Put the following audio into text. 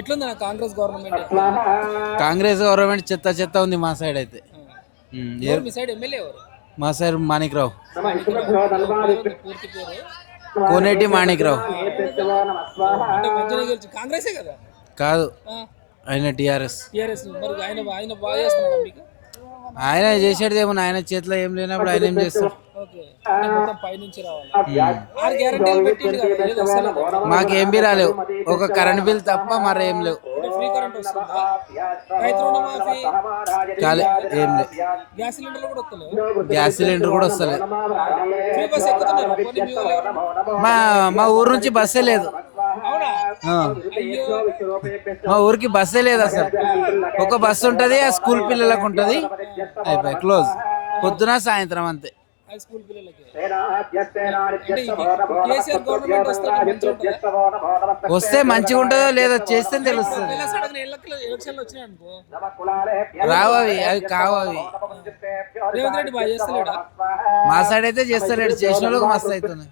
ఎట్లుంది Congress government? Congress government చెత్త చెత్త ఉంది మా సైడ్ అయితే. మీ సైడ్ ఎమ్మెల్యే ఎవరు? మా సైడ్ మాణిక్రావు, పూర్తి పేరు కోనేటి మాణిక్రావు. అంటే మంచిగా గెలిచి కాంగ్రెసే కదా? కాదు, ఆయన టీఆర్ఎస్. టీఆర్ఎస్. మరి ఆయన ఆయన బాగా చేస్తున్నాడా మీకు? ఆయన చేసేది ఏమో, ఆయన చేతిలో ఏం లేనప్పుడు ఆయన ఏం చేస్తాడు. ఓకే, అంటే మొత్తం పైనుంచి రావాలి. 6 గ్యారెంటీలు పెట్టిండు కదా, ఏది వస్తలేదా? మాకేం బి రాలేవు, ఒక కరెంట్ బిల్ తప్ప మరేం లేవు. అంటే ఫ్రీ కరెంట్ వస్తుందా? రైతు రుణమాఫీ కాలే, ఏం లేవు. గ్యాస్ సిలిండర్లు కూడా వస్తలేవు? గ్యాస్ సిలిండర్ కూడా వస్తలేదు. ఫ్రీ బస్ ఎక్కుతున్నారు పోనీ మీ వాళ్ళు ఎవరు? మా ఊరు నుంచి బస్సే లేదు. అవునా? ఆ. అయ్యో, మా ఊరికి బస్సే లేదు అసలు. ఒక బస్సు ఉంటది, ఆ స్కూల్ పిల్లలకు ఉంటది, అయిపోయి క్లోజ్. పొద్దున సాయంత్రం అంతే. హై స్కూల్ పిల్లలకి. అంటే కేసీఆర్ గవర్నమెంట్ వస్తే మంచిగా ఉంటుందా? వస్తే మంచిగా ఉంటుందో లేదో చేస్తే తెలుస్తుంది. ఇలా సడన్ ఎలక్షన్లు వచ్చినాయి అనుకో, రావు అవి కావు అవి. రేవంత్ రెడ్డి బాగా చేస్తలేడా? మా సైడ్ అయితే చేస్తలేడు, చేసిన వాళ్ళకి మస్తు అవుతుంది.